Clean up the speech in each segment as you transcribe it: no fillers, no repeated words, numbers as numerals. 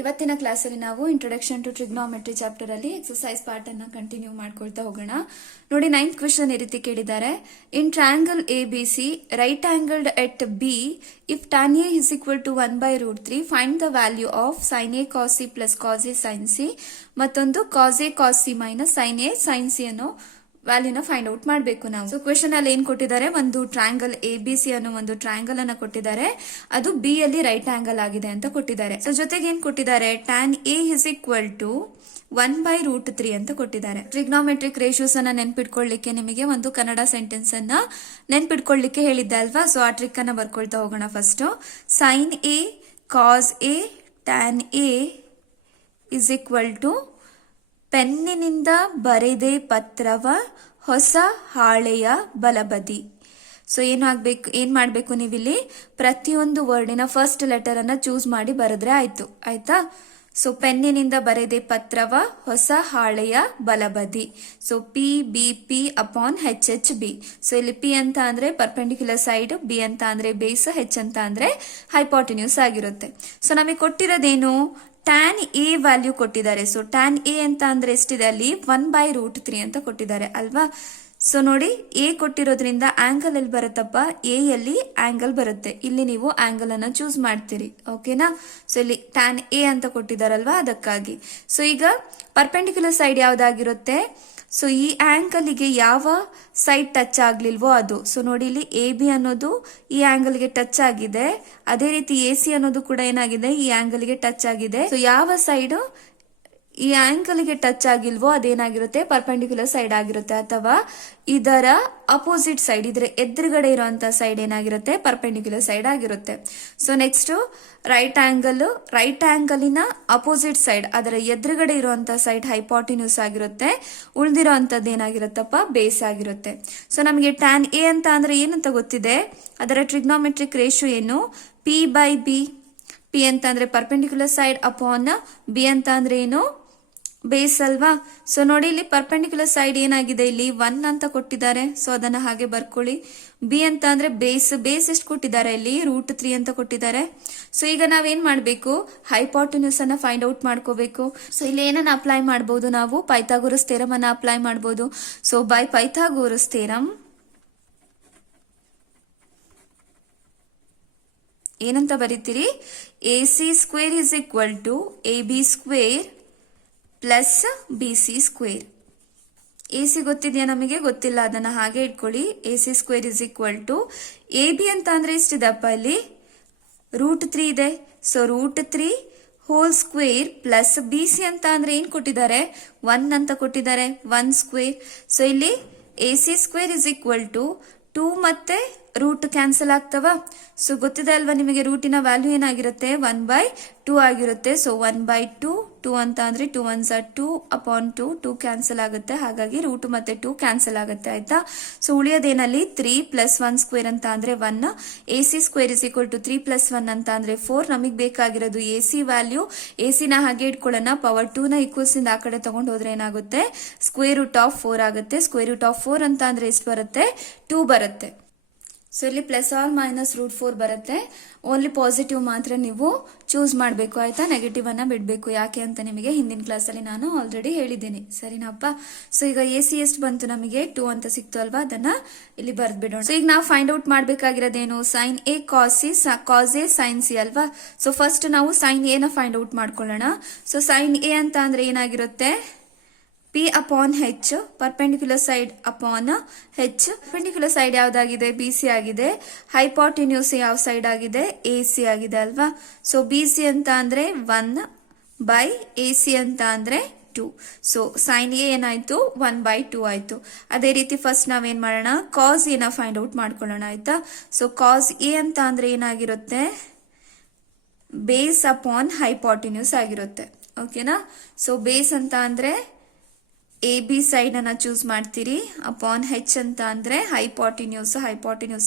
ಇವತ್ತಿನ ಕ್ಲಾಸಲ್ಲಿ ನಾವು ಇಂಟ್ರೊಡಕ್ಷನ್ ಟು ಟ್ರಿಗ್ನೋಮೆಟ್ರಿ ಚಾಪ್ಟರ್ ಅಲ್ಲಿ ಎಕ್ಸರ್ಸೈಸ್ ಪಾರ್ಟ್ ಅನ್ನ ಕಂಟಿನ್ಯೂ ಮಾಡ್ಕೊಳ್ತಾ ಹೋಗೋಣ. ನೋಡಿ, 9th ಕ್ವೆಶ್ಚನ್ ಈ ರೀತಿ ಕೇಳಿದ್ದಾರೆ. In triangle A B C right angled at B if tan a is equal to 1/√3 find the value of sin a cos c plus cos a sin c ಮತ್ತೊಂದು cos a cos c minus sin a sin c ಅನ್ನೋ ವ್ಯಾಲ್ಯೂನ find out ಮಾಡಬೇಕು ನಾವು. So question ಅಲ್ಲಿ ಏನ್ ಕೊಟ್ಟಿದ್ದಾರೆ, ಒಂದು triangle A B C ಅನ್ನೋ ಒಂದು ಟ್ರಯಾಂಗಲ್ ಅನ್ನ ಕೊಟ್ಟಿದ್ದಾರೆ, ಅದು ಬಿ ಅಲ್ಲಿ ರೈಟ್ ಆಂಗಲ್ ಆಗಿದೆ ಅಂತ ಕೊಟ್ಟಿದ್ದಾರೆ. ಸೊ ಜೊತೆಗೆ ಏನ್ ಕೊಟ್ಟಿದ್ದಾರೆ, tan a is equal to 1/√3 ಅಂತ ಕೊಟ್ಟಿದ್ದಾರೆ. ಟ್ರಿಗ್ನೋಮೆಟ್ರಿಕ್ ರೇಷಿಯೋಸ್ ಅನ್ನ ನೆನ್ಪಿಟ್ಕೊಳ್ಳಿಕ್ಕೆ ನಿಮಗೆ ಒಂದು ಕನ್ನಡ ಸೆಂಟೆನ್ಸ್ ಅನ್ನ ನೆನ್ಪಿಟ್ಕೊಳ್ಳಿಕ್ಕೆ ಹೇಳಿದ್ದೆ ಅಲ್ವಾ. ಸೊ ಆ ಟ್ರಿಕ್ ಅನ್ನ ಬರ್ಕೊಳ್ತಾ ಹೋಗೋಣ. First sin a cos a tan a is equal to ಪೆನ್ನಿನಿಂದ ಬರೆದೆ ಪತ್ರವ ಹೊಸ ಹಾಳೆಯ ಬಲಬದಿ. ಸೊ ಏನ್ ಮಾಡ್ಬೇಕು ನೀವಿಲ್ಲಿ ಪ್ರತಿಯೊಂದು ವರ್ಡಿನ ಫಸ್ಟ್ ಲೆಟರ್ ಅನ್ನ ಚೂಸ್ ಮಾಡಿ ಬರೆದ್ರೆ ಆಯ್ತಾ. ಸೊ ಪೆನ್ನಿನಿಂದ ಬರೆದೆ ಪತ್ರವ ಹೊಸ ಹಾಳೆಯ ಬಲಬದಿ. So P B P upon H H B. So ಇಲ್ಲಿ ಪಿ ಅಂತ ಅಂದ್ರೆ ಪರ್ಪೆಂಡಿಕ್ಯುಲರ್ ಸೈಡ್, ಬಿ ಅಂತ ಅಂದ್ರೆ ಬೇಸ್, ಹೆಚ್ ಅಂತ ಅಂದ್ರೆ ಹೈಪೋಟಿನ್ಯೂಸ್ ಆಗಿರುತ್ತೆ. ಸೊ ನಮಗೆ ಕೊಟ್ಟಿರೋದೇನು, tan a ವ್ಯಾಲ್ಯೂ ಕೊಟ್ಟಿದ್ದಾರೆ. ಸೊ tan a ಅಂತ ಅಂದ್ರೆ ಎಷ್ಟಿದೆ ಅಲ್ಲಿ, 1/√3 ಅಂತ ಕೊಟ್ಟಿದ್ದಾರೆ ಅಲ್ವಾ. ಸೊ ನೋಡಿ, ಎ ಕೊಟ್ಟಿರೋದ್ರಿಂದ ಆಂಗಲ್ ಎಲ್ಲಿ ಬರುತ್ತಪ್ಪ, ಎ ಯಲ್ಲಿ ಆಂಗಲ್ ಬರುತ್ತೆ. ಇಲ್ಲಿ ನೀವು ಆಂಗಲ್ ಅನ್ನ ಚೂಸ್ ಮಾಡ್ತೀರಿ, ಓಕೆನಾ. ಸೊ ಇಲ್ಲಿ tan a ಅಂತ ಕೊಟ್ಟಿದಾರಲ್ವಾ, ಅದಕ್ಕಾಗಿ. ಸೊ ಈಗ ಪರ್ಪೆಂಡಿಕ್ಯುಲರ್ ಸೈಡ್ ಯಾವ್ದಾಗಿರುತ್ತೆ, ಸೊ ಈ ಆಂಗಲ್ ಗೆ ಯಾವ ಸೈಡ್ ಟಚ್ ಆಗ್ಲಿಲ್ವೋ ಅದು. ಸೊ ನೋಡಿ, ಇಲ್ಲಿ ಎ ಬಿ ಅನ್ನೋದು ಈ ಆಂಗಲ್ ಗೆ ಟಚ್ ಆಗಿದೆ, ಅದೇ ರೀತಿ ಎ ಸಿ ಅನ್ನೋದು ಕೂಡ ಏನಾಗಿದೆ, ಈ ಆಂಗಲ್ ಗೆ ಟಚ್ ಆಗಿದೆ. ಸೊ ಯಾವ ಸೈಡ್ ಈ ಆಂಗಲ್ ಗೆ ಟಚ್ ಆಗಿಲ್ವೋ ಅದೇನಾಗಿರುತ್ತೆ, ಪರ್ಪೆಂಡಿಕ್ಯುಲರ್ ಸೈಡ್ ಆಗಿರುತ್ತೆ. ಅಥವಾ ಇದರ ಅಪೋಸಿಟ್ ಸೈಡ್, ಇದರ ಎದುರುಗಡೆ ಇರುವಂತ ಸೈಡ್ ಏನಾಗಿರುತ್ತೆ, ಪರ್ಪೆಂಡಿಕ್ಯುಲರ್ ಸೈಡ್ ಆಗಿರುತ್ತೆ. ಸೊ ನೆಕ್ಸ್ಟ್ ರೈಟ್ ಆಂಗಲಿನ ಅಪೋಸಿಟ್ ಸೈಡ್, ಅದರ ಎದುರುಗಡೆ ಇರುವಂತ ಸೈಡ್ ಹೈಪೋಟಿನ್ಯೂಸ್ ಆಗಿರುತ್ತೆ. ಉಳಿದಿರುವಂತದ್ದು ಏನಾಗಿರುತ್ತಪ್ಪ, ಬೇಸ್ ಆಗಿರುತ್ತೆ. ಸೊ ನಮಗೆ tan a ಅಂತ ಅಂದ್ರೆ ಏನಂತ ಗೊತ್ತಿದೆ, ಅದರ ಟ್ರಿಗ್ನೋಮೆಟ್ರಿಕ್ ರೇಷಿಯೋ ಏನು, p/b. ಪಿ ಅಂತ ಅಂದ್ರೆ ಪರ್ಪೆಂಡಿಕ್ಯುಲರ್ ಸೈಡ್ ಅಪಾನ್ ಬಿ ಅಂತ ಅಂದ್ರೆ ಏನು, ಬೇಸ್ ಅಲ್ವಾ. ಸೊ ನೋಡಿ, ಇಲ್ಲಿ ಪರ್ಪೆಂಡಿಕ್ಯುಲರ್ ಸೈಡ್ ಏನಾಗಿದೆ, ಇಲ್ಲಿ 1 ಅಂತ ಕೊಟ್ಟಿದ್ದಾರೆ. ಸೊ ಅದನ್ನ ಹಾಗೆ ಬರ್ಕೊಳ್ಳಿ. ಬಿ ಅಂತ ಅಂದ್ರೆ ಬೇಸ್ ಎಷ್ಟು ಕೊಟ್ಟಿದ್ದಾರೆ, ಇಲ್ಲಿ √3 ಅಂತ ಕೊಟ್ಟಿದ್ದಾರೆ. ಸೊ ಈಗ ನಾವೇನ್ ಮಾಡ್ಬೇಕು, ಹೈಪೋಟೆನ್ಯೂಸ್ ಅನ್ನ ಫೈಂಡ್ ಔಟ್ ಮಾಡ್ಕೋಬೇಕು. ಸೊ ಇಲ್ಲಿ ಏನನ್ನ ಅಪ್ಲೈ ಮಾಡಬಹುದು ನಾವು, ಪೈಥಾಗೋರಸ್ ಥಿಯರಂ ಅನ್ನ ಅಪ್ಲೈ ಮಾಡಬಹುದು. ಸೊ ಬೈ ಪೈಥಾಗೋರಸ್ ಥಿಯರಂ ಏನಂತ ಬರೀತೀರಿ, AC² is equal to AB² plus BC². AC ಗೊತ್ತಿದೆಯಾ, ನಮಗೆ ಗೊತ್ತಿಲ್ಲ, ಅದನ್ನ ಹಾಗೆ ಇಟ್ಕೊಳ್ಳಿ. AC² is equal to AB ಅಂತ ಅಂದ್ರೆ ಎಷ್ಟಿದಪ್ಪ, ಇಲ್ಲಿ √3 ಇದೆ. So √3 whole square plus BC ಅಂತ ಅಂದ್ರೆ ಏನ್ ಕೊಟ್ಟಿದ್ದಾರೆ, 1 ಅಂತ ಕೊಟ್ಟಿದ್ದಾರೆ, 1². ಸೊ ಇಲ್ಲಿ AC² is equal to 2 ಮತ್ತೆ ರೂಟ್ ಕ್ಯಾನ್ಸಲ್ ಆಗ್ತವ. ಸೊ ಗೊತ್ತಿದೆ ಅಲ್ವಾ ನಿಮಗೆ, ರೂಟಿನ ವ್ಯಾಲ್ಯೂ ಏನಾಗಿರುತ್ತೆ, 1/2 ಆಗಿರುತ್ತೆ. ಸೊ 1/2, 2 ಅಂತ ಅಂದ್ರೆ 2 1s are 2 ಅಪಾನ್ 2 ಕ್ಯಾನ್ಸಲ್ ಆಗುತ್ತೆ. ಹಾಗಾಗಿ ರೂಟ್ ಮತ್ತೆ 2 ಕ್ಯಾನ್ಸಲ್ ಆಗುತ್ತೆ, ಆಯ್ತಾ. ಸೊ ಉಳಿಯೋದೇನಲ್ಲಿ 3 + 1² ಅಂತ ಅಂದ್ರೆ 1. AC² is equal to 3 + 1 ಅಂತ ಅಂದ್ರೆ 4. ನಮಗೆ ಬೇಕಾಗಿರೋದು AC ವ್ಯಾಲ್ಯೂ. AC ನ ಹಾಗೆ ಇಟ್ಕೊಳ್ಳೋಣ. ಪವರ್ 2 ನ ಈಕ್ವಲ್ಸ್ ಇಂದ ಆ ಕಡೆ ತಗೊಂಡು ಹೋದ್ರೆ ಏನಾಗುತ್ತೆ, √4 ಆಗುತ್ತೆ. √4 ಅಂತ ಅಂದ್ರೆ ಎಷ್ಟು ಬರುತ್ತೆ, 2 ಬರುತ್ತೆ. ಸೊ ಇಲ್ಲಿ ಪ್ಲಸ್ ಆರ್ ಮೈನಸ್ √4 ಬರುತ್ತೆ. ಓನ್ಲಿ ಪಾಸಿಟಿವ್ ಮಾತ್ರ ನೀವು ಚೂಸ್ ಮಾಡಬೇಕು, ಆಯ್ತಾ. ನೆಗೆಟಿವ್ ಅನ್ನ ಬಿಡಬೇಕು. ಯಾಕೆ ಅಂತ ನಿಮಗೆ ಹಿಂದಿನ ಕ್ಲಾಸ್ ಅಲ್ಲಿ ನಾನು ಆಲ್ರೆಡಿ ಹೇಳಿದ್ದೀನಿ, ಸರಿನಪ್ಪ. ಸೊ ಈಗ AC ಎಷ್ಟು ಬಂತು, ನಮಗೆ 2 ಅಂತ ಸಿಕ್ತು ಅಲ್ವಾ, ಅದನ್ನ ಇಲ್ಲಿ ಬರ್ದ್ಬಿಡೋಣ. ಸೊ ಈಗ ನಾವು ಫೈಂಡ್ ಔಟ್ ಮಾಡ್ಬೇಕಾಗಿರೋದೇನು, sin a cos a sin c ಅಲ್ವಾ. ಸೊ ಫಸ್ಟ್ ನಾವು sin a ನ ಫೈಂಡ್ ಔಟ್ ಮಾಡ್ಕೊಳ್ಳೋಣ. ಸೊ sin a ಅಂತ ಅಂದ್ರೆ ಏನಾಗಿರುತ್ತೆ, P upon H, perpendicular side upon H. Perpendicular side ಯಾವ್ದಾಗಿದೆ, BC ಆಗಿದೆ. ಹೈಪೋಟಿನ್ಯೂಸ್ ಯಾವ ಸೈಡ್ ಆಗಿದೆ, AC ಆಗಿದೆ ಅಲ್ವಾ. ಸೊ BC ಅಂತ ಅಂದ್ರೆ 1/AC ಅಂತ ಅಂದ್ರೆ 2. ಸೊ sin A ಏನಾಯ್ತು, 1/2 ಆಯ್ತು. ಅದೇ ರೀತಿ ಫಸ್ಟ್ ನಾವೇನ್ ಮಾಡೋಣ, cos A ನ ಫೈಂಡ್ ಔಟ್ ಮಾಡ್ಕೊಳ್ಳೋಣ, ಆಯ್ತಾ. ಸೊ cos A ಅಂತ ಅಂದ್ರೆ ಏನಾಗಿರುತ್ತೆ, ಬೇಸ್ ಅಪಾನ್ ಹೈಪೋಟಿನ್ಯೂಸ್ ಆಗಿರುತ್ತೆ, ಓಕೆನಾ. ಸೊ ಬೇಸ್ ಅಂತ ಅಂದ್ರೆ AB ಸೈಡ್ ಅನ್ನ ಚೂಸ್ ಮಾಡ್ತೀರಿ. ಅಪಾನ್ H ಅಂತ ಅಂದ್ರೆ ಹೈಪೋಟಿನ್ಯೂಸ್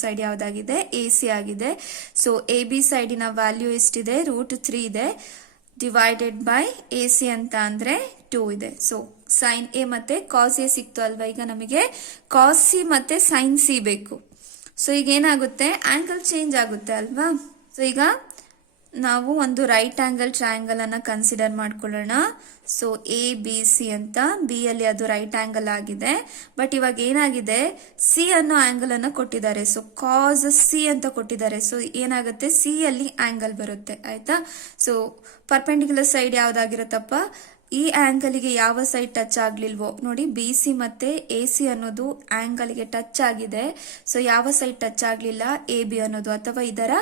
ಸೈಡ್ ಯಾವ್ದಾಗಿದೆ, AC ಆಗಿದೆ. ಸೊ AB ಸೈಡಿನ ವ್ಯಾಲ್ಯೂ ಎಷ್ಟಿದೆ, √3 ಇದೆ. ಡಿವೈಡೆಡ್ ಬೈ AC ಅಂತ ಅಂದ್ರೆ 2 ಇದೆ. ಸೊ sin A ಮತ್ತೆ cos A ಸಿಕ್ತು ಅಲ್ವಾ. ಈಗ ನಮಗೆ cos C ಮತ್ತೆ sin C ಬೇಕು. ಸೊ ಈಗ ಏನಾಗುತ್ತೆ, ಆಂಗಲ್ ಚೇಂಜ್ ಆಗುತ್ತೆ ಅಲ್ವಾ. ಸೊ ಈಗ ನಾವು ಒಂದು ರೈಟ್ ಆಂಗಲ್ ಟ್ರಯಾಂಗಲ್ ಅನ್ನ ಕನ್ಸಿಡರ್ ಮಾಡ್ಕೊಳ್ಳೋಣ. ಸೊ ಎ ಬಿ ಸಿ ಅಂತ, ಬಿ ಅಲ್ಲಿ ಅದು ರೈಟ್ ಆಂಗಲ್ ಆಗಿದೆ. ಬಟ್ ಇವಾಗ ಏನಾಗಿದೆ, ಸಿ ಅನ್ನೋ ಆಂಗಲ್ ಅನ್ನ ಕೊಟ್ಟಿದ್ದಾರೆ. ಸೊ ಕಾಸ್ ಸಿ ಅಂತ ಕೊಟ್ಟಿದ್ದಾರೆ. ಸೊ ಏನಾಗುತ್ತೆ, ಸಿ ಅಲ್ಲಿ ಆಂಗಲ್ ಬರುತ್ತೆ. ಆಯ್ತಾ. ಸೊ ಪರ್ಪೆಂಡಿಕ್ಯುಲರ್ ಸೈಡ್ ಯಾವ್ದಾಗಿರುತ್ತಪ್ಪ, ಈ ಆಂಗಲ್ಗೆ ಯಾವ ಸೈಡ್ ಟಚ್ ಆಗ್ಲಿಲ್ವೋ ನೋಡಿ, ಬಿ ಸಿ ಮತ್ತೆ ಎ ಸಿ ಅನ್ನೋದು ಆಂಗಲ್ಗೆ ಟಚ್ ಆಗಿದೆ. ಸೊ ಯಾವ ಸೈಡ್ ಟಚ್ ಆಗ್ಲಿಲ್ಲ, ಎ ಬಿ ಅನ್ನೋದು, ಅಥವಾ ಇದರ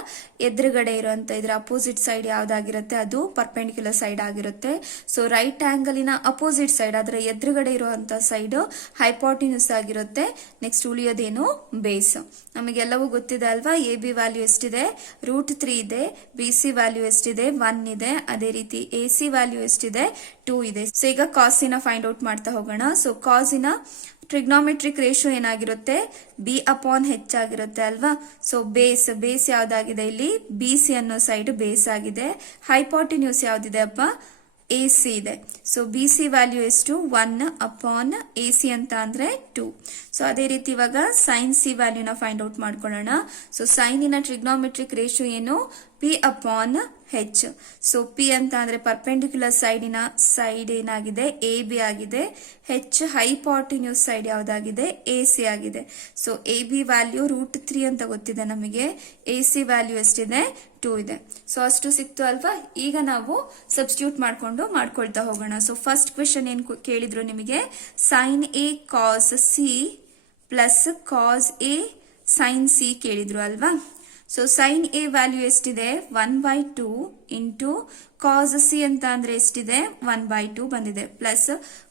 ಎದುರುಗಡೆ ಇರುವಂತ ಇದರ ಅಪೋಸಿಟ್ ಸೈಡ್ ಯಾವ್ದಾಗಿರುತ್ತೆ ಅದು ಪರ್ಪೆಂಡಿಕ್ಯುಲರ್ ಸೈಡ್ ಆಗಿರುತ್ತೆ. ಸೊ ರೈಟ್ ಆಂಗಲಿನ ಅಪೋಸಿಟ್ ಸೈಡ್, ಅದರ ಎದುರುಗಡೆ ಇರುವಂತ ಸೈಡ್ ಹೈಪೋಟಿನ್ಯೂಸ್ ಆಗಿರುತ್ತೆ. ನೆಕ್ಸ್ಟ್ ಉಳಿಯೋದೇನು, ಬೇಸ್. ನಮಗೆಲ್ಲವೂ ಗೊತ್ತಿದೆ ಅಲ್ವಾ, ಎ ಬಿ ವ್ಯಾಲ್ಯೂ ಎಷ್ಟಿದೆ, √3 ಇದೆ. ಬಿ ಸಿ ವ್ಯಾಲ್ಯೂ ಎಷ್ಟಿದೆ, 1 ಇದೆ. ಅದೇ ರೀತಿ ಎ ಸಿ ವ್ಯಾಲ್ಯೂ ಎಷ್ಟಿದೆ, 2 ಇದೆ. ಸೊ ಈಗ ಕಾಸಿನ ಫೈಂಡ್ ಔಟ್ ಮಾಡ್ತಾ ಹೋಗೋಣ. ಸೊ ಕಾಸಿನ ಟ್ರಿಗ್ನೋಮೆಟ್ರಿಕ್ ರೇಷಿಯೋ ಏನಾಗಿರುತ್ತೆ, ಬಿ ಅಪಾನ್ ಹೆಚ್ ಆಗಿರುತ್ತೆ ಅಲ್ವಾ. ಸೊ ಬೇಸ್ ಯಾವ್ದಾಗಿದೆ ಇಲ್ಲಿ, ಬಿ ಸಿ ಅನ್ನೋ ಸೈಡ್ ಬೇಸ್ ಆಗಿದೆ. ಹೈಪೋಟಿನ್ಯೂಸ್ ಯಾವ್ದಿದೆ ಅಪ್ಪ, ಎ ಸಿ ಇದೆ. ಸೊ ಬಿ ಸಿ ವ್ಯಾಲ್ಯೂ ಎಷ್ಟು, 1 ಅಪಾನ್ ಎ ಸಿ ಅಂತ ಅಂದ್ರೆ 2. ಸೊ ಅದೇ ರೀತಿ ಇವಾಗ ಸೈನ್ ಸಿ ವ್ಯಾಲ್ಯೂನ ಫೈಂಡ್ ಔಟ್ ಮಾಡ್ಕೊಳ್ಳೋಣ. ಸೊ ಸೈನಿನ ಟ್ರಿಗ್ನೋಮೆಟ್ರಿಕ್ ರೇಷಿಯೋ ಏನು, ಪಿ ಅಪಾನ್ ಹೆಚ್. ಸೊ ಪಿ ಅಂತ ಅಂದ್ರೆ ಪರ್ಪೆಂಡಿಕ್ಯುಲರ್ ಸೈಡ್ ಏನಾಗಿದೆ, ಎ ಬಿ ಆಗಿದೆ. ಹೆಚ್ ಹೈಪೋಟಿನ್ಯೂಸ್ ಸೈಡ್ ಯಾವ್ದಾಗಿದೆ, ಎ ಸಿ ಆಗಿದೆ. ಸೊ ಎ ಬಿ ವ್ಯಾಲ್ಯೂ √3 ಅಂತ ಗೊತ್ತಿದೆ ನಮಗೆ. ಎ ಸಿ ವ್ಯಾಲ್ಯೂ ಎಷ್ಟಿದೆ, 2 ಇದೆ. ಸೊ ಅಷ್ಟು ಸಿಕ್ತು ಅಲ್ವಾ. ಈಗ ನಾವು ಸಬ್ಸ್ಟಿಟ್ಯೂಟ್ ಮಾಡ್ಕೊಳ್ತಾ ಹೋಗೋಣ. ಸೊ ಫಸ್ಟ್ ಕ್ವೆಶನ್ ಏನ್ ಕೇಳಿದ್ರು ನಿಮಗೆ, sine A cos C plus cos A sine C ಕೇಳಿದ್ರು ಅಲ್ವಾ. ಸೊ ಸೈನ್ ಎ ವ್ಯಾಲ್ಯೂ ಎಷ್ಟಿದೆ, 1/2 ಇಂಟು ಕಾಸ್ ಸಿ ಅಂತ ಅಂದ್ರೆ ಎಷ್ಟಿದೆ, 1/2 ಬಂದಿದೆ. ಪ್ಲಸ್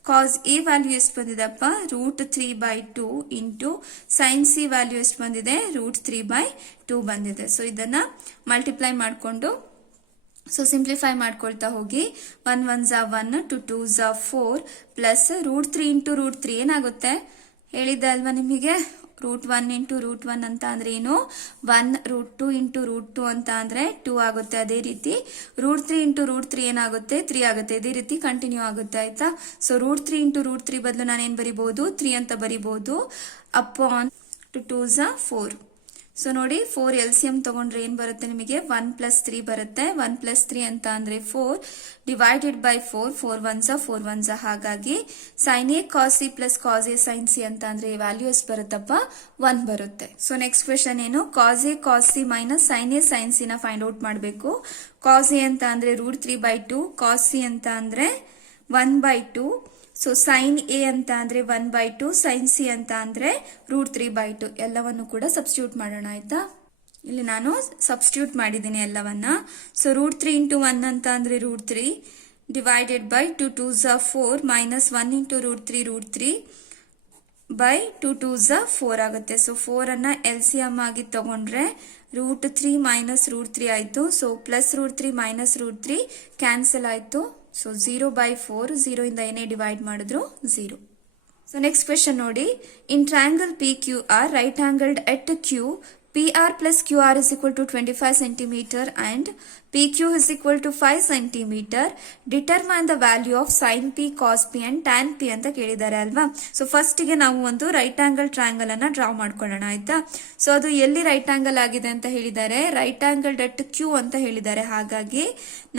ಕಾಸ್ ಎ ವ್ಯಾಲ್ಯೂ ಎಷ್ಟು ಬಂದಿದೆಪ್ಪ, √3/2 ಇಂಟು ಸೈನ್ ಸಿ ವ್ಯಾಲ್ಯೂ ಎಷ್ಟು ಬಂದಿದೆ, √3/2 ಬಂದಿದೆ. ಸೊ ಇದನ್ನ ಮಲ್ಟಿಪ್ಲೈ ಮಾಡಿಕೊಂಡು ಸೊ ಸಿಂಪ್ಲಿಫೈ ಮಾಡ್ಕೊಳ್ತಾ ಹೋಗಿ, 1 1 1, 2 2 4 ಪ್ಲಸ್ √3 ಇಂಟು √3 ಏನಾಗುತ್ತೆ ಹೇಳಿದ್ದೆ ಅಲ್ವಾ ನಿಮಗೆ, √1 ಇಂಟು √1 ಅಂತ ಅಂದ್ರೆ ಏನು, 1 √2 ಇಂಟು √2 ಅಂತ ಅಂದ್ರೆ 2 ಆಗುತ್ತೆ. ಅದೇ ರೀತಿ √3 ಇಂಟು √3 ಏನಾಗುತ್ತೆ, 3 ಆಗುತ್ತೆ. ಇದೇ ರೀತಿ ಕಂಟಿನ್ಯೂ ಆಗುತ್ತೆ. ಆಯ್ತಾ. ಸೊ √3 ಇಂಟು √3 ಬದಲು ನಾನು ಏನ್ ಬರಿಬಹುದು, 3 ಅಂತ ಬರಿಬಹುದು. ಅಪಾನ್ 2 2 4. ಸೊ ನೋಡಿ 4 LCM ತಗೊಂಡ್ರೆ ಏನ್ ಬರುತ್ತೆ ನಿಮಗೆ, 1 + 3 ಬರುತ್ತೆ. 1 + 3 ಅಂತ ಅಂದ್ರೆ 4 ಡಿವೈಡೆಡ್ ಬೈ 4, 4 1 4 1. ಹಾಗಾಗಿ sine A cos C plus cos A sine C ಅಂತ ಅಂದ್ರೆ ವ್ಯಾಲ್ಯೂ ಎಷ್ಟು ಬರುತ್ತಪ್ಪ, 1 ಬರುತ್ತೆ. ಸೊ ನೆಕ್ಸ್ಟ್ ಕ್ವೆಶನ್ ಏನು, cos A cos C minus sine A sine C ನ ಫೈಂಡ್ ಔಟ್ ಮಾಡಬೇಕು. ಕಾಸ್ ಎ ಅಂತ ಅಂದ್ರೆ √3/2, ಕಾಸ್ ಸಿ ಅಂತ ಅಂದ್ರೆ 1/2. ಸೊ ಸೈನ್ ಎ ಅಂತ ಅಂದ್ರೆ 1/2, ಸೈನ್ ಸಿ ಅಂತ ಅಂದ್ರೆ √3/2. ಎಲ್ಲವನ್ನು ಕೂಡ ಸಬ್ಸ್ಟಿಟ್ಯೂಟ್ ಮಾಡೋಣ. ಆಯ್ತಾ. ಇಲ್ಲಿ ನಾನು ಸಬ್ಸ್ಟಿಟ್ಯೂಟ್ ಮಾಡಿದ್ದೀನಿ ಎಲ್ಲವನ್ನ. ಸೊ √3 ಇಂಟು 1 ಅಂತ ಅಂದ್ರೆ √3 divided by 2 2 4 minus 1 into √3 by 2 2 4 ಆಗುತ್ತೆ. ಸೊ 4 ಅನ್ನ LCM ಆಗಿ ತಗೊಂಡ್ರೆ √3 ಮೈನಸ್ √3 ಆಯ್ತು. ಸೊ ಪ್ಲಸ್ √3 ಮೈನಸ್ √3 ಕ್ಯಾನ್ಸಲ್ ಆಯ್ತು. ಸೊ 0/4, 0 ಇಂದ ಏನೇ ಡಿವೈಡ್ ಮಾಡಿದ್ರು 0. ಸೊ ನೆಕ್ಸ್ಟ್ ಕ್ವೆಶನ್ ನೋಡಿ, in triangle P Q R right angled at Q PR plus QR is equal to 25 centimeter and PQ is equal to 5 centimeter. Determine the value of sin P, cos P and tan P ಅಂತ ಕೇಳಿದ್ದಾರೆ ಅಲ್ವಾ. So first ಗೆ ನಾವು ಒಂದು right angle triangle ಅನ್ನ draw ಮಾಡ್ಕೊಳ್ಳೋಣ. ಆಯ್ತಾ. So ಅದು ಎಲ್ಲಿ ರೈಟ್ ಆಂಗಲ್ ಆಗಿದೆ ಅಂತ ಹೇಳಿದ್ದಾರೆ, ರೈಟ್ ಆಂಗಲ್ ಎಟ್ ಕ್ಯೂ ಅಂತ ಹೇಳಿದ್ದಾರೆ. ಹಾಗಾಗಿ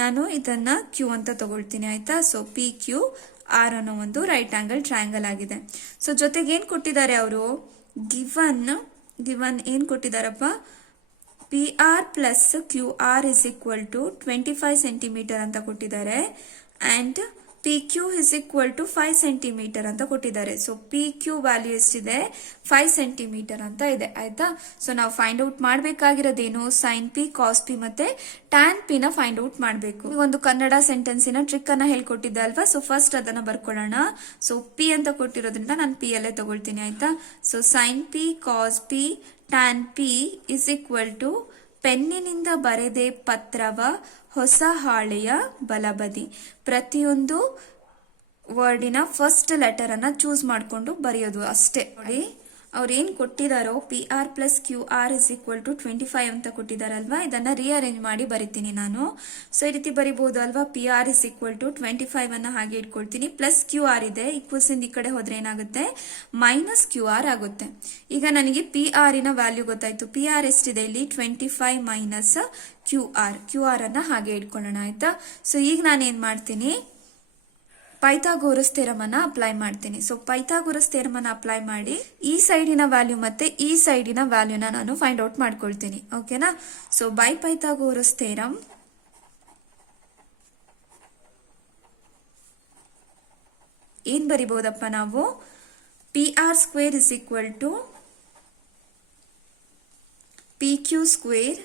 ನಾನು ಇದನ್ನ ಕ್ಯೂ ಅಂತ ತಗೊಳ್ತೀನಿ. ಆಯ್ತಾ. ಸೊ PQ R ಅನ್ನೋ ಒಂದು ರೈಟ್ ಆಂಗಲ್ ಟ್ರಯಾಂಗಲ್ ಆಗಿದೆ. ಸೊ ಜೊತೆಗೆ ಏನ್ ಕೊಟ್ಟಿದ್ದಾರೆ ಅವರು, ಗಿವನ್ ಏನ್ ಕೊಟ್ಟಿದಾರಪ್ಪ, PR plus QR is equal to 25 centimetre ಅಂತ ಕೊಟ್ಟಿದ್ದಾರೆ and PQ is equal to 5 centimetre ಅಂತ ಕೊಟ್ಟಿದ್ದಾರೆ. ಸೊ PQ ವ್ಯಾಲ್ಯೂ ಎಷ್ಟಿದೆ, 5 ಸೆಂಟಿಮೀಟರ್ ಅಂತ ಇದೆ. ಆಯ್ತಾ. ಸೊ ನಾವು find out ಮಾಡ್ಬೇಕಾಗಿರೋದೇನು, sign P, cos P ಮತ್ತೆ ಟ್ಯಾನ್ ಪಿ ನ ಫೈಂಡ್ ಔಟ್ ಮಾಡಬೇಕು. ಒಂದು ಕನ್ನಡ ಸೆಂಟೆನ್ಸಿನ ಟ್ರಿಕ್ ಅನ್ನ ಹೇಳ್ಕೊಟ್ಟಿದ್ದೆ ಅಲ್ವಾ. ಸೊ ಫಸ್ಟ್ ಅದನ್ನ ಬರ್ಕೊಳ್ಳೋಣ. ಸೊ ಪಿ ಅಂತ ಕೊಟ್ಟಿರೋದ್ರಿಂದ ನಾನು ಪಿ ಅಲ್ಲೇ ತಗೊಳ್ತೀನಿ. ಆಯ್ತಾ. So sine P cos P tan P is equal to ಪೆನ್ನಿನಿಂದ ಬರೆದೆ ಪತ್ರವ ಹೊಸ ಹಾಳೆಯ ಬಲಬದಿ. ಪ್ರತಿಯೊಂದು ವರ್ಡಿನ ಫಸ್ಟ್ ಲೆಟರ್ ಅನ್ನ ಚೂಸ್ ಮಾಡ್ಕೊಂಡು ಬರೆಯೋದು ಅಷ್ಟೇ. ನೋಡಿ ಅವ್ರು ಏನು ಕೊಟ್ಟಿದ್ದಾರೋ P R plus Q R is equal to 25 ಅಂತ ಕೊಟ್ಟಿದ್ದಾರಲ್ವಾ, ಇದನ್ನ ರೀಅರೇಂಜ್ ಮಾಡಿ ಬರಿತೀನಿ ನಾನು. ಸೊ ಈ ರೀತಿ ಬರಿಬಹುದು ಅಲ್ವಾ, P R is equal to 25 ಅನ್ನ ಹಾಗೆ ಇಟ್ಕೊಳ್ತೀನಿ, ಪ್ಲಸ್ ಕ್ಯೂ ಆರ್ ಇದೆ, ಈಕ್ವಲ್ಸ್ ಇಂದ ಈ ಕಡೆ ಹೋದ್ರೆ ಏನಾಗುತ್ತೆ ಮೈನಸ್ ಕ್ಯೂ ಆರ್ ಆಗುತ್ತೆ. ಈಗ ನನಗೆ ಪಿ ಆರ್ ಇನ ವ್ಯಾಲ್ಯೂ ಗೊತ್ತಾಯ್ತು. ಪಿ ಆರ್ ಎಷ್ಟಿದೆ ಇಲ್ಲಿ 25 ಮೈನಸ್ ಕ್ಯೂ ಆರ್ ಅನ್ನ ಹಾಗೆ ಇಟ್ಕೊಳ್ಳೋಣ ಆಯ್ತಾ. ಸೊ ಈಗ ನಾನು ಏನ್ ಮಾಡ್ತೀನಿ, ಪೈಥಾಗೋರಸ್ ಥಿಯರಮ್ ಅನ್ನ ಅಪ್ಲೈ ಮಾಡ್ತೀನಿ. ಸೊ ಪೈಥಾಗೋರಸ್ ಥಿಯರಮ್ ಅನ್ನ ಅಪ್ಲೈ ಮಾಡಿ ಈ ಸೈಡಿನ ವ್ಯಾಲ್ಯೂ ಮತ್ತೆ ಈ ಸೈಡಿನ ವ್ಯಾಲ್ಯೂನ ನಾನು ಫೈಂಡ್ ಔಟ್ ಮಾಡ್ಕೊಳ್ತೀನಿ. ಓಕೆನಾ. ಸೊ ಬೈ ಪೈಥಾಗೋರಸ್ ಥಿಯರಮ್ ಏನ್ ಬರಿಬಹುದಪ್ಪ ನಾವು, P R square is equal to P Q square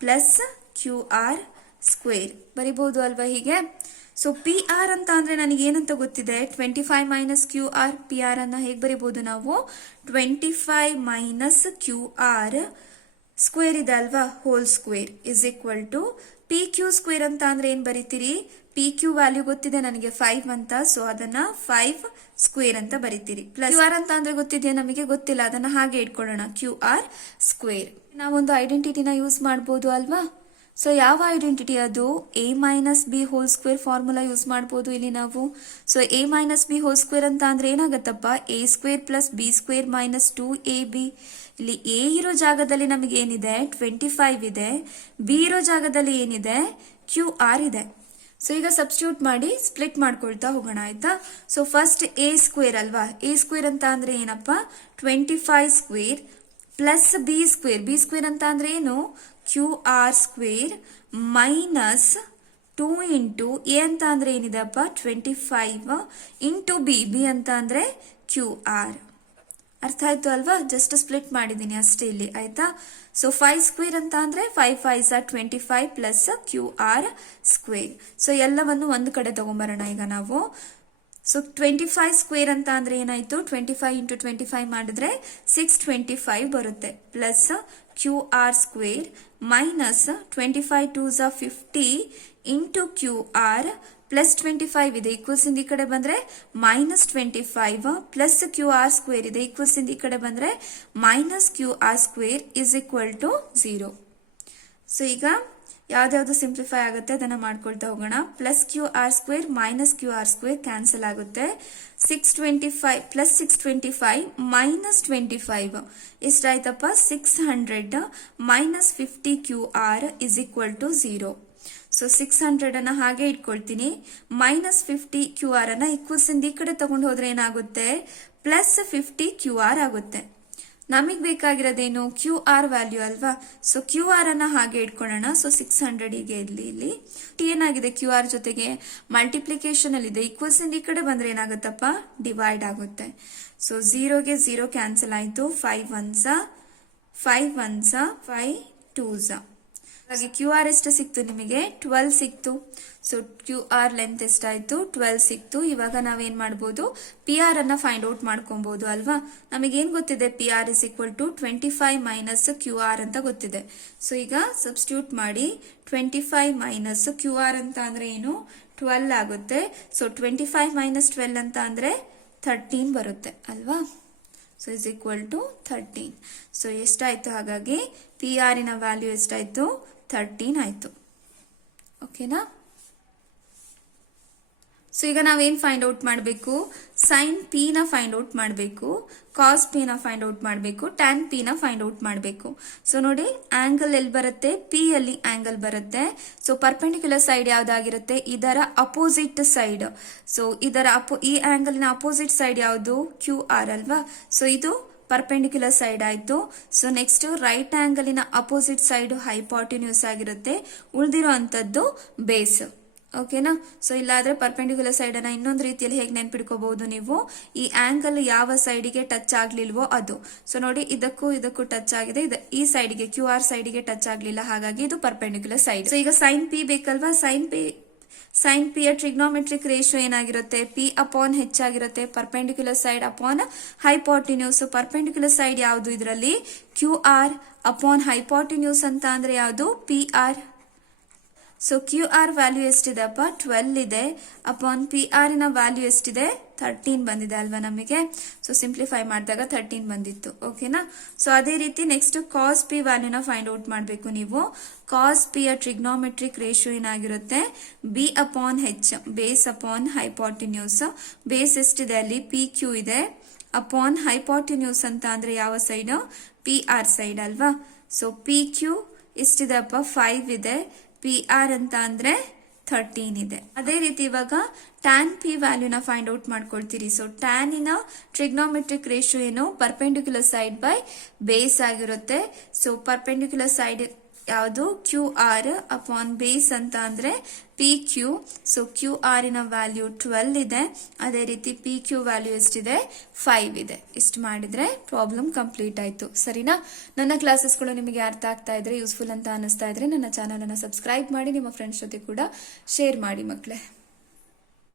plus Q R square ಬರಿಬಹುದು ಅಲ್ವಾ ಹೀಗೆ. ಸೊ ಪಿ ಆರ್ ಅಂತ ಅಂದ್ರೆ ನನಗೆ ಏನಂತ ಗೊತ್ತಿದೆ, 25 minus Q R. P R ಅನ್ನ ಹೇಗೆ ಬರಿಬಹುದು ನಾವು, 25 ಮೈನಸ್ ಕ್ಯೂ ಆರ್ ಸ್ಕ್ವೇರ್ ಇದೆ ಅಲ್ವಾ, whole square is equal to P Q square ಅಂತ ಅಂದ್ರೆ ಏನ್ ಬರೀತೀರಿ, ಪಿ ಕ್ಯೂ ವ್ಯಾಲ್ಯೂ ಗೊತ್ತಿದೆ ನನಗೆ 5 ಅಂತ, ಸೊ ಅದನ್ನ 5 ಸ್ಕ್ವೇರ್ ಅಂತ ಬರೀತೀರಿ. ಪ್ಲಸ್ ಕ್ಯೂ ಆರ್ ಅಂತ ಅಂದ್ರೆ ಗೊತ್ತಿದೆ ನಮಗೆ, ಗೊತ್ತಿಲ್ಲ, ಅದನ್ನ ಹಾಗೆ ಇಟ್ಕೊಳ್ಳೋಣ, ಕ್ಯೂ ಆರ್ ಸ್ಕ್ವೇರ್. ನಾವೊಂದು ಐಡೆಂಟಿಟಿನ ಯೂಸ್ ಮಾಡಬಹುದು ಅಲ್ವಾ. ಸೊ ಯಾವ ಐಡೆಂಟಿಟಿ ಅದು, A minus B whole square formula use ಮಾಡಬಹುದು ಇಲ್ಲಿ ನಾವು. So A minus B whole square ಅಂತ ಅಂದ್ರೆ ಏನಾಗತ್ತಪ್ಪ, A square plus B square minus 2ab. ಇಲ್ಲಿ ಎ ಇರೋ ಜಾಗದಲ್ಲಿ ನಮಗೆ ಏನಿದೆ 25 ಇದೆ, ಬಿ ಇರೋ ಜಾಗದಲ್ಲಿ ಏನಿದೆ ಕ್ಯೂ ಆರ್ ಇದೆ. ಸೊ ಈಗ ಸಬ್ಸ್ಟಿಟ್ಯೂಟ್ ಮಾಡಿ ಸ್ಪ್ಲಿಟ್ ಮಾಡ್ಕೊಳ್ತಾ ಹೋಗೋಣ ಆಯ್ತಾ. ಸೊ ಫಸ್ಟ್ ಎ ಸ್ಕ್ವೇರ್ ಅಲ್ವಾ, ಎ ಸ್ಕ್ವೇರ್ ಅಂತ ಅಂದ್ರೆ ಏನಪ್ಪ 25 ಸ್ಕ್ವೇರ್ ಪ್ಲಸ್ ಬಿ ಸ್ಕ್ವೇರ್ ಅಂತ ಅಂದ್ರೆ ಏನು Q R square minus 2 into A ಅಂತ ಅಂದ್ರೆ ಏನಿದೆ ಅಪ್ಪ 25 ಇಂಟು ಬಿ ಅಂತ ಅಂದ್ರೆ ಕ್ಯೂ ಆರ್. ಅರ್ಥ ಆಯ್ತು ಅಲ್ವಾ, ಜಸ್ಟ್ ಸ್ಪ್ಲಿಟ್ ಮಾಡಿದೀನಿ ಅಷ್ಟೇ ಇಲ್ಲಿ ಆಯ್ತಾ. ಸೊ 5 ಸ್ಕ್ವೇರ್ ಅಂತ ಅಂದ್ರೆ 5 5 25 plus Q R square. So ಎಲ್ಲವನ್ನು ಒಂದು ಕಡೆ ತಗೊಂಬರೋಣ ಈಗ ನಾವು. ಸೊ 25 ಸ್ಕ್ವೇರ್ ಅಂತ ಅಂದ್ರೆ ಏನಾಯ್ತು, 25 ಇಂಟು 25 ಮಾಡಿದ್ರೆ 625 ಬರುತ್ತೆ, plus Q R square minus 25 2s 50 into Q R plus 25 ಇದೆ, ಈಕ್ವಲ್ಸ್ ಇಂದ ಈ ಕಡೆ ಬಂದ್ರೆ minus 25 plus Q R square ಇದೆ, ಈಕ್ವಲ್ಸ್ ಇಂದ ಈ ಕಡೆ ಬಂದ್ರೆ minus Q R square is equal to 0. So ಈಗ ಯಾವ್ದಾವ್ದು ಸಿಂಪ್ಲಿಫೈ ಆಗುತ್ತೆ ಅದನ್ನ ಮಾಡ್ಕೊಳ್ತಾ ಹೋಗೋಣ. Plus Q R square minus Q R square cancel ಆಗುತ್ತೆ. 625 ಪ್ಲಸ್ 625 ಮೈನಸ್ 25 ಎಷ್ಟಾಯ್ತಪ್ಪ 600 minus 50 Q R is equal to 0. So 600 ಅನ್ನ ಹಾಗೆ ಇಟ್ಕೊಳ್ತೀನಿ, ಮೈನಸ್ 50 ಕ್ಯೂ ಆರ್ ಅನ್ನ ಈಕ್ವಲ್ಸ್ ಇಂದ ಈ ಕಡೆ ತಗೊಂಡು ಹೋದ್ರೆ ಏನಾಗುತ್ತೆ ಪ್ಲಸ್ 50 ಕ್ಯೂ ಆರ್ ಆಗುತ್ತೆ. ನಮಗ್ ಬೇಕಾಗಿರೋದೇನು ಕ್ಯೂ ಆರ್ ವ್ಯಾಲ್ಯೂ ಅಲ್ವಾ. ಸೊ ಕ್ಯೂ ಆರ್ ಅನ್ನ ಹಾಗೆ ಇಟ್ಕೊಳ್ಳೋಣ. ಸೊ 600 ಗೆ ಇಲ್ಲಿ ಏನಾಗಿದೆ ಕ್ಯೂ ಆರ್ ಜೊತೆಗೆ ಮಲ್ಟಿಪ್ಲಿಕೇಶನ್ ಅಲ್ಲಿ ಇದೆ, ಈಕ್ವಲ್ಸ್ ಇಂದ ಈ ಕಡೆ ಬಂದ್ರೆ ಏನಾಗುತ್ತಪ್ಪ ಡಿವೈಡ್ ಆಗುತ್ತೆ. ಸೊ 0ಗೆ 0 ಕ್ಯಾನ್ಸಲ್ ಆಯ್ತು, 5 1s 5 1s 5 2s. ಹಾಗೆ ಕ್ಯೂ ಆರ್ ಎಷ್ಟು ಸಿಕ್ತು ನಿಮಗೆ 12 ಸಿಕ್ತು. ಸೊ ಕ್ಯೂ ಆರ್ ಲೆಂತ್ ಎಷ್ಟಾಯ್ತು 12 ಸಿಕ್ತು. ಇವಾಗ ನಾವೇನ್ ಮಾಡ್ಬೋದು, ಪಿ ಆರ್ ಅನ್ನ ಫೈಂಡ್ ಔಟ್ ಮಾಡ್ಕೊಬಹುದು ಅಲ್ವಾ. ನಮಗೇನ್ ಗೊತ್ತಿದೆ, P R is equal to 25 minus Q R ಅಂತ ಗೊತ್ತಿದೆ. ಸೊ ಈಗ ಸಬ್ಸ್ಟಿಟ್ಯೂಟ್ ಮಾಡಿ 25 ಮೈನಸ್ ಕ್ಯೂ ಆರ್ ಅಂತ ಅಂದ್ರೆ ಏನು 12 ಆಗುತ್ತೆ. ಸೊ 25 ಮೈನಸ್ 12 ಅಂತ ಅಂದ್ರೆ 13 ಬರುತ್ತೆ ಅಲ್ವಾ. So is equal to 13. So ಎಷ್ಟಾಯ್ತು, ಹಾಗಾಗಿ ಪಿ ಆರ್ ಇನ ವ್ಯಾಲ್ಯೂ ಎಷ್ಟಾಯ್ತು 13 ಆಯ್ತು. ಓಕೆನಾ. ಸೊ ಈಗ ನಾವೇನ್ ಫೈಂಡ್ ಔಟ್ ಮಾಡಬೇಕು, ಸೈನ್ ಪಿ ನ ಫೈಂಡ್ ಔಟ್ ಮಾಡಬೇಕು, ಕಾಸ್ ಪಿ ನ ಫೈಂಡ್ ಔಟ್ ಮಾಡಬೇಕು, ಟ್ಯಾನ್ ಪಿ ನ ಫೈಂಡ್ ಔಟ್ ಮಾಡಬೇಕು. ಸೊ ನೋಡಿ ಆಂಗಲ್ ಎಲ್ಲಿ ಬರುತ್ತೆ, ಪಿ ಅಲ್ಲಿ ಆಂಗಲ್ ಬರುತ್ತೆ. ಸೊ ಪರ್ಪೆಂಡಿಕ್ಯುಲರ್ ಸೈಡ್ ಯಾವ್ದಾಗಿರುತ್ತೆ, ಇದರ ಅಪೋಸಿಟ್ ಸೈಡ್. ಸೊ ಇದರ ಈ ಆಂಗಲ್ ನ ಅಪೋಸಿಟ್ ಸೈಡ್ ಯಾವುದು ಕ್ಯೂ ಆರ್ ಅಲ್ವಾ. ಸೊ ಇದು ಪರ್ಪೆಂಡಿಕ್ಯುಲರ್ ಸೈಡ್ ಆಯ್ತು. ಸೊ ನೆಕ್ಸ್ಟ್ ರೈಟ್ ಆಂಗಲಿನ ಅಪೋಸಿಟ್ ಸೈಡ್ ಹೈಪಾಟಿನ್ಯೂಸ್ ಆಗಿರುತ್ತೆ, ಉಳಿದಿರೋ ಅಂತದ್ದು ಬೇಸ್. ಓಕೆನಾ. ಸೊ ಇಲ್ಲಾದ್ರೆ ಪರ್ಪೆಂಡಿಕ್ಯುಲರ್ ಸೈಡ್ ಅನ್ನ ಇನ್ನೊಂದು ರೀತಿಯಲ್ಲಿ ಹೇಗೆ ನೆನ್ಪಿಡ್ಕೋಬಹುದು ನೀವು, ಈ ಆಂಗಲ್ ಯಾವ ಸೈಡಿಗೆ ಟಚ್ ಆಗ್ಲಿಲ್ವೋ ಅದು. ಸೊ ನೋಡಿ ಇದಕ್ಕೂ ಟಚ್ ಆಗಿದೆ, ಈ ಸೈಡ್ಗೆ ಕ್ಯೂ ಆರ್ ಸೈಡ್ಗೆ ಟಚ್ ಆಗ್ಲಿಲ್ಲ, ಹಾಗಾಗಿ ಇದು ಪರ್ಪೆಂಡಿಕ್ಯುಲರ್ ಸೈಡ್. ಸೊ ಈಗ ಸೈನ್ ಪಿ ಬೇಕಲ್ವಾ, ಸೈನ್ ಪಿ ಯ ಟ್ರಿಗ್ನೋಮೆಟ್ರಿಕ್ ರೇಷಿಯೋ ಏನಾಗಿರುತ್ತೆ, ಪಿ ಅಪಾನ್ ಹೆಚ್ಚಾಗಿರುತ್ತೆ, perpendicular side upon hypotenuse. Perpendicular side ಯಾವುದು ಇದರಲ್ಲಿ ಕ್ಯೂ ಆರ್, ಅಪಾನ್ ಹೈಪಾಟಿನ್ಯೂಸ್ ಅಂತ ಅಂದ್ರೆ ಯಾವುದು P R. So Q R value ಎಷ್ಟಿದೆಪ್ಪ 12 ಇದೆ ಅಪಾನ್ ಪಿ ಆರ್ ನ ವ್ಯಾಲ್ಯೂ ಎಷ್ಟಿದೆ 13 ಬಂದಿದೆ ಅಲ್ವಾ ನಮಗೆ. ಸೊ ಸಿಂಪ್ಲಿಫೈ ಮಾಡಿದಾಗ 13 ಬಂದಿತ್ತು. ಓಕೆನಾ. ಸೊ ಅದೇ ರೀತಿ ನೆಕ್ಸ್ಟ್ ಕಾಸ್ ಪಿ ವ್ಯಾಲ್ಯೂನ ಫೈಂಡ್ ಔಟ್ ಮಾಡಬೇಕು ನೀವು. ಕಾಸ್ ಪಿ ಯ ಟ್ರಿಗ್ನೋಮೆಟ್ರಿಕ್ ರೇಷಿಯೋ ಏನಾಗಿರುತ್ತೆ B upon H, base upon hypotenuse. Base ಎಷ್ಟಿದೆ ಅಲ್ಲಿ ಪಿ ಕ್ಯೂ ಇದೆ ಅಪಾನ್ ಹೈಪಾಟಿನ್ಯೂಸ್ ಅಂತ ಅಂದ್ರೆ ಯಾವ ಸೈಡ್ ಪಿ ಆರ್ ಸೈಡ್ ಅಲ್ವಾ. ಸೊ ಪಿ ಕ್ಯೂ ಎಷ್ಟಿದೆಪ್ಪ 5 ಇದೆ, ಪಿ ಆರ್ ಅಂತ ಅಂದ್ರೆ 13 ಇದೆ. ಅದೇ ರೀತಿ ಇವಾಗ ಟ್ಯಾನ್ ಪಿ ವ್ಯಾಲ್ಯೂನ ಫೈಂಡ್ ಔಟ್ ಮಾಡ್ಕೊಳ್ತೀರಿ. ಸೊ ಟ್ಯಾನಿನ ಟ್ರಿಗ್ನೋಮೆಟ್ರಿಕ್ ರೇಷಿಯೋ ಏನು ಪರ್ಪೆಂಡಿಕ್ಯುಲರ್ ಸೈಡ್ ಬೈ ಬೇಸ್ ಆಗಿರುತ್ತೆ. ಸೊ ಪರ್ಪೆಂಡಿಕ್ಯುಲರ್ ಸೈಡ್ ಯಾವುದು ಕ್ಯೂ ಆರ್ ಅಪಾನ್ ಬೇಸ್ ಅಂತ ಅಂದ್ರೆ P Q. So Q R ನ ವ್ಯಾಲ್ಯೂ 12 ಇದೆ. ಅದೇ ರೀತಿ ಪಿ ಕ್ಯೂ ವ್ಯಾಲ್ಯೂ ಎಷ್ಟಿದೆ 5 ಇದೆ. ಇಷ್ಟು ಮಾಡಿದ್ರೆ ಪ್ರಾಬ್ಲಮ್ ಕಂಪ್ಲೀಟ್ ಆಯ್ತು. ಸರಿನಾ. ನನ್ನ ಕ್ಲಾಸಸ್ಗಳು ನಿಮಗೆ ಅರ್ಥ ಆಗ್ತಾ ಇದ್ರೆ ಯೂಸ್ಫುಲ್ ಅಂತ ಅನಿಸ್ತಾ ಇದ್ರೆ ನನ್ನ ಚಾನಲ್ ಅನ್ನ ಸಬ್ಸ್ಕ್ರೈಬ್ ಮಾಡಿ, ನಿಮ್ಮ ಫ್ರೆಂಡ್ಸ್ ಜೊತೆ ಕೂಡ ಶೇರ್ ಮಾಡಿ ಮಕ್ಕಳೇ.